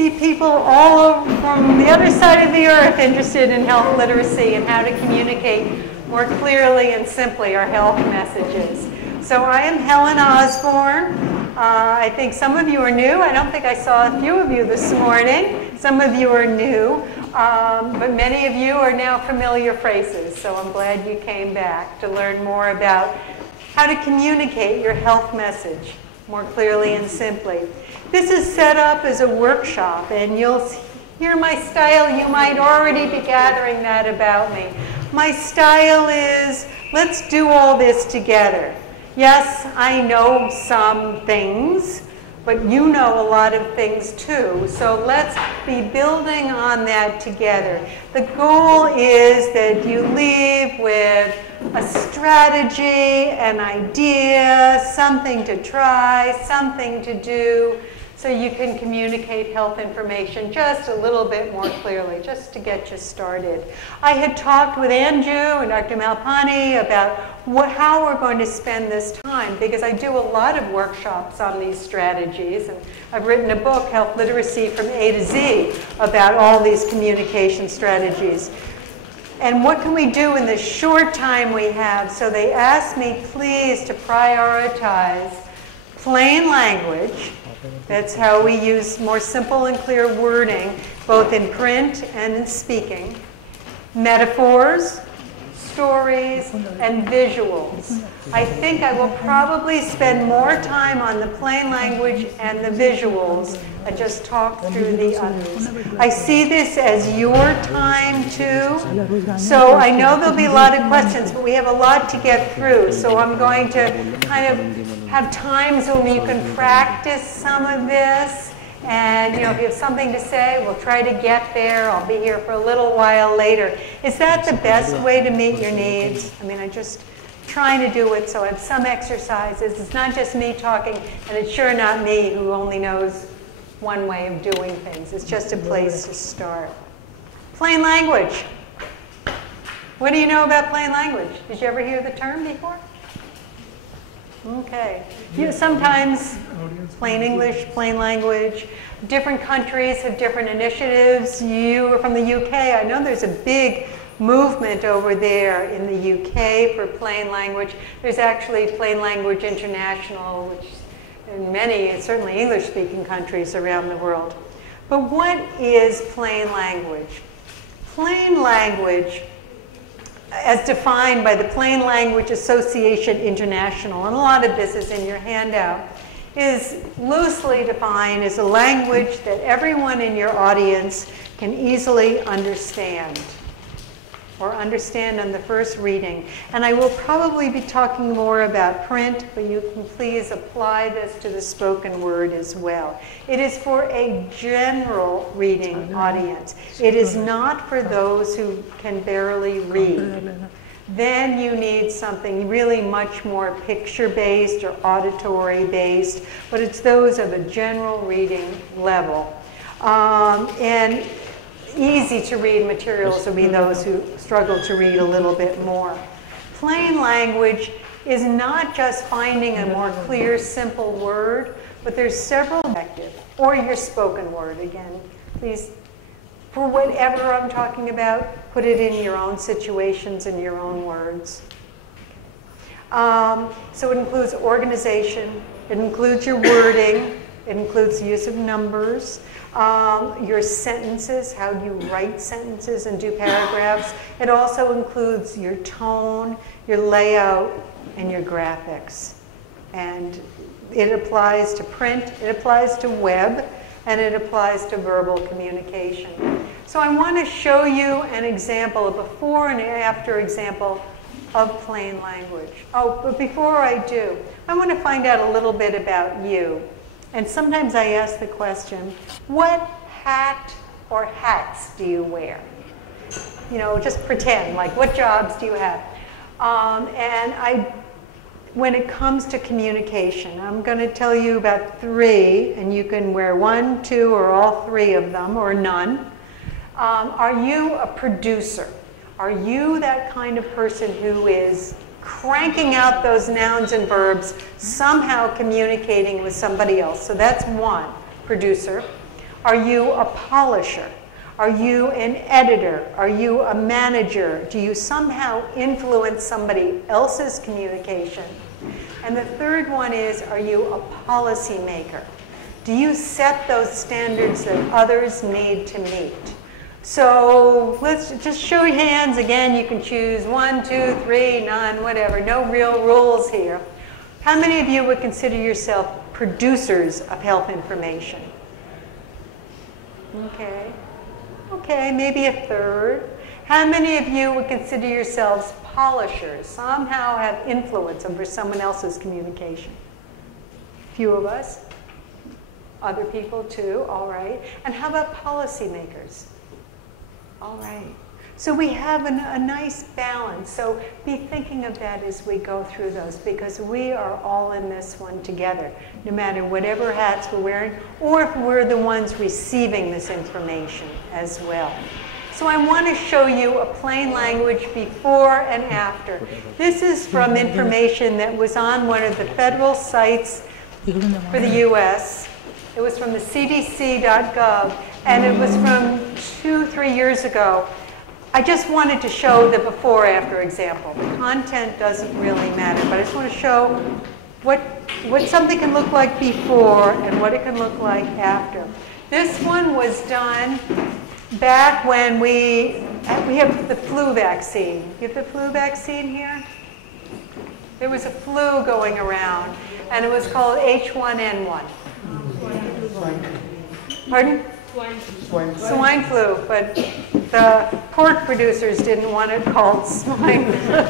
see people all over from the other side of the earth interested in health literacy and how to communicate more clearly and simply our health messages. So I am Helen Osborne. I think some of you are new. I don't think I saw a few of you this morning. Some of you are new, but many of you are now familiar faces. So I'm glad you came back to learn more about how to communicate your health message more clearly and simply. This is set up as a workshop, and you'll hear my style. You might already be gathering that about me. My style is, let's do all this together. Yes, I know some things, but you know a lot of things too. So let's be building on that together. The goal is that you leave with a strategy, an idea, something to try, something to do, so you can communicate health information just a little bit more clearly, just to get you started. I had talked with Anju and Dr. Malpani about how we're going to spend this time, because I do a lot of workshops on these strategies, and I've written a book, Health Literacy from A to Z, about all these communication strategies. And what can we do in the short time we have? So they asked me, please, to prioritize plain language. That's how we use more simple and clear wording, both in print and in speaking. Metaphors, stories, and visuals. I think I will probably spend more time on the plain language and the visuals and just talk through the others. I see this as your time too. So I know there'll be a lot of questions, but we have a lot to get through. So I'm going to kind of have times when you can practice some of this. And if you have something to say, we'll try to get there. I'll be here for a little while later. Is that the best way to meet your needs? I mean, I'm just trying to do it so I have some exercises. It's not just me talking, and it's sure not me who only knows one way of doing things. It's just a place to start. Plain language. What do you know about plain language? Did you ever hear the term before? Okay. Sometimes plain English, plain language. Different countries have different initiatives. You are from the UK. I know there's a big movement over there in the UK for plain language. There's actually Plain Language International, which in many, certainly English-speaking countries around the world. But what is plain language? Plain language, as defined by the Plain Language Association International, and a lot of this is in your handout, is loosely defined as a language that everyone in your audience can easily understand, or understand on the first reading. And I will probably be talking more about print, but you can please apply this to the spoken word as well. It is for a general reading audience. It is not for those who can barely read. Then you need something really much more picture-based or auditory-based, but it's those of a general reading level. And easy to read materials will be those who struggle to read a little bit more. Plain language is not just finding a more clear, simple word, but there's several objectives. Or your spoken word, again. Please, for whatever I'm talking about, put it in your own situations and your own words. So it includes organization, it includes your wording, it includes the use of numbers, your sentences, how you write sentences and do paragraphs. It also includes your tone, your layout, and your graphics. And it applies to print, it applies to web, and it applies to verbal communication. So I want to show you an example, a before and after example of plain language. Oh, but before I do, I want to find out a little bit about you. And sometimes I ask the question, what hat or hats do you wear? Just pretend, like what jobs do you have? When it comes to communication, I'm going to tell you about 3, and you can wear 1, 2, or all 3 of them, or none. Are you a producer? Are you that kind of person who is cranking out those nouns and verbs, somehow communicating with somebody else? So that's 1, producer. Are you a polisher? Are you an editor? Are you a manager? Do you somehow influence somebody else's communication? And the third one is, are you a policymaker? Do you set those standards that others need to meet? So let's just show your hands. Again, you can choose 1, 2, 3, none, whatever. No real rules here. How many of you would consider yourself producers of health information? Okay. Okay, maybe a third. How many of you would consider yourselves polishers, somehow have influence over someone else's communication? Few of us. Other people too, all right. And how about policymakers? All right. So we have a nice balance. So be thinking of that as we go through those, because we are all in this one together, no matter whatever hats we're wearing, or if we're the ones receiving this information as well. So I want to show you a plain language before and after. This is from information that was on one of the federal sites for the U.S. It was from the CDC.gov, and it was from 2-3 years ago. I just wanted to show the before-after example. The content doesn't really matter, but I just want to show what something can look like before and what it can look like after. This one was done back when we have the flu vaccine. You have the flu vaccine here? There was a flu going around, and it was called H1N1. Pardon? Swine flu, but the pork producers didn't want it called swine flu.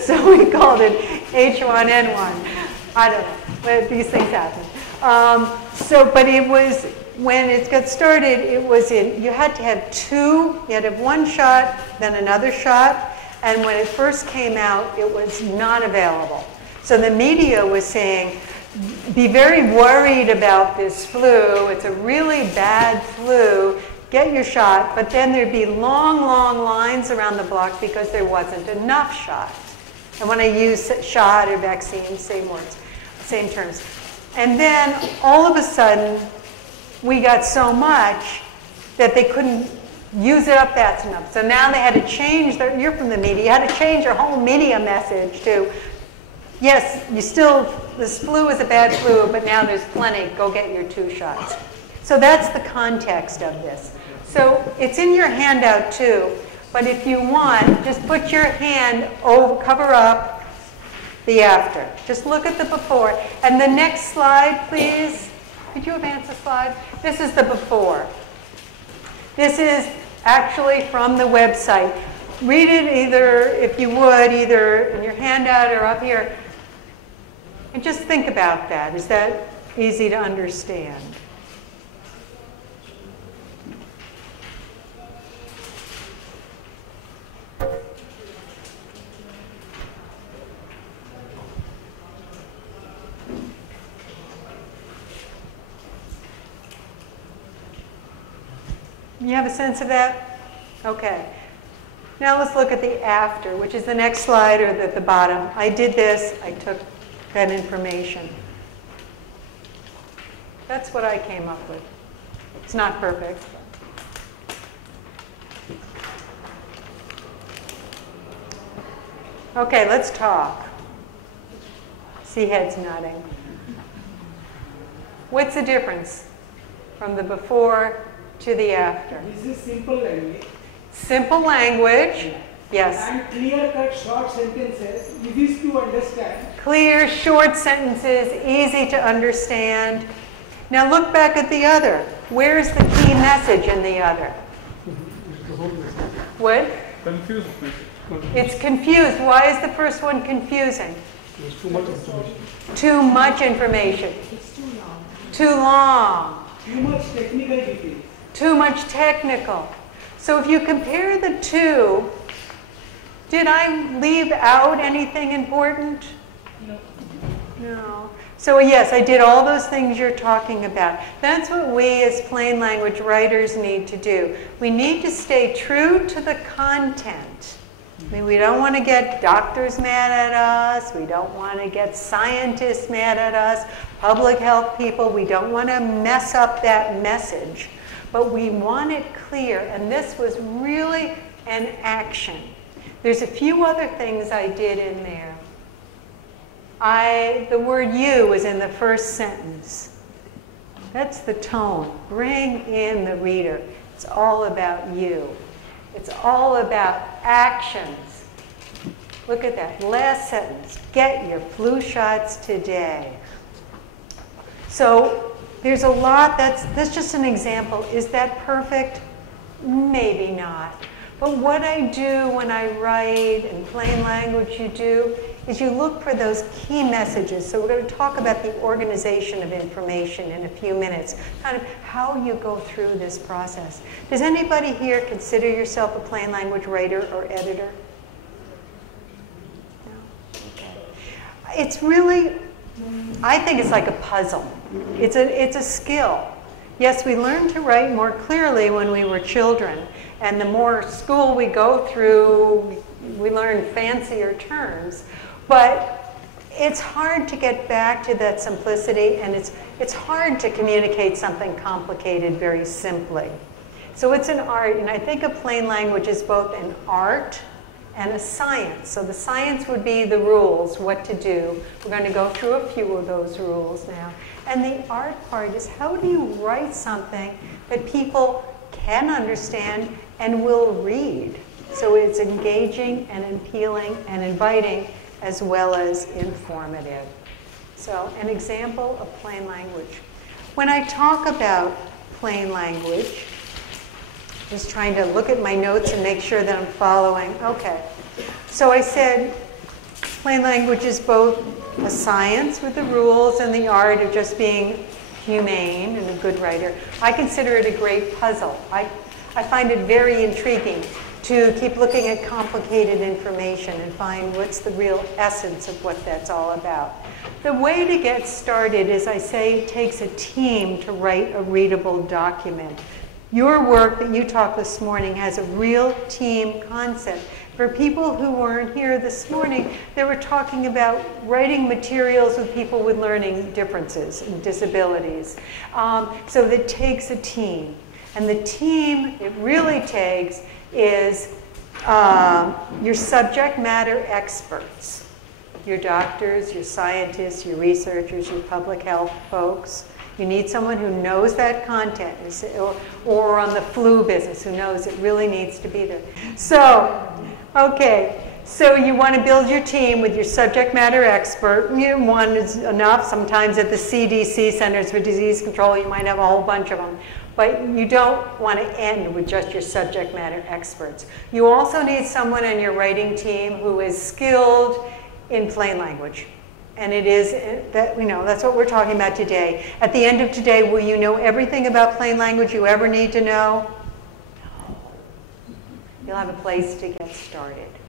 So we called it H1N1. I don't know, but these things happen. But it was, when it got started, it was you had to have two, you had to have one shot, then another shot, and when it first came out, it was not available. So the media was saying, be very worried about this flu. It's a really bad flu. Get your shot. But then there'd be long, long lines around the block because there wasn't enough shot. And when I use shot or vaccine, same words, same terms. And then all of a sudden, we got so much that they couldn't use it up fast enough. So now they had to change you're from the media, you had to change your whole media message to, yes, this flu is a bad flu, but now there's plenty. Go get your 2 shots. So that's the context of this. So it's in your handout too, but if you want, just put your hand over, cover up the after. Just look at the before. And the next slide, please. Could you advance the slide? This is the before. This is actually from the website. Read it either, if you would, either in your handout or up here. And just think about that. Is that easy to understand? You have a sense of that? Okay. Now let's look at the after, which is the next slide or at the bottom. I did this. I took that information. That's what I came up with. It's not perfect. Okay, let's talk. See heads nodding. What's the difference from the before to the after? This is simple language. Simple language, yes. And clear-cut short sentences, easy to understand. Clear, short sentences, easy to understand. Now look back at the other. Where's the key message in the other? What? Confused. It's confused. Why is the first one confusing? There's too much information. Too much information. It's too long. Too long. Too much technical details. Too much technical. So if you compare the two, did I leave out anything important? No. No. So yes, I did all those things you're talking about. That's what we as plain language writers need to do. We need to stay true to the content I mean, we don't want to get doctors mad at us. We don't want to get scientists mad at us, public health people. We don't want to mess up that message. But we want it clear. And this was really an action. There's a few other things I did in there. The word you was in the first sentence. That's the tone. Bring in the reader. It's all about you. It's all about actions. Look at that last sentence. Get your flu shots today. So there's a lot. That's just an example. Is that perfect? Maybe not. But what I do when I write in plain language, you do, is you look for those key messages. So we're going to talk about the organization of information in a few minutes, kind of how you go through this process. Does anybody here consider yourself a plain language writer or editor? No? Okay. It's really, I think it's like a puzzle. It's a skill. Yes, we learn to write more clearly when we were children. And the more school we go through, we learn fancier terms. But it's hard to get back to that simplicity, and it's hard to communicate something complicated very simply. So it's an art, and I think of plain language as both an art and a science. So the science would be the rules, what to do. We're going to go through a few of those rules now. And the art part is, how do you write something that people can understand and will read? So it's engaging and appealing and inviting as well as informative. So an example of plain language. When I talk about plain language, just trying to look at my notes and make sure that I'm following. Okay, so I said plain language is both a science with the rules and the art of just being humane and a good writer. I consider it a great puzzle. I find it very intriguing to keep looking at complicated information and find what's the real essence of what that's all about. The way to get started is, I say, it takes a team to write a readable document. Your work that you taught this morning has a real team concept. For people who weren't here this morning, they were talking about writing materials with people with learning differences and disabilities. So that takes a team. And the team it really takes is your subject matter experts, your doctors, your scientists, your researchers, your public health folks. You need someone who knows that content, or on the flu business, who knows it really needs to be there. So, okay, so you want to build your team with your subject matter expert. One is enough. Sometimes at the CDC, Centers for Disease Control, you might have a whole bunch of them. But you don't want to end with just your subject matter experts. You also need someone on your writing team who is skilled in plain language. And it is, that that's what we're talking about today. At the end of today, will you know everything about plain language you ever need to know? No. You'll have a place to get started.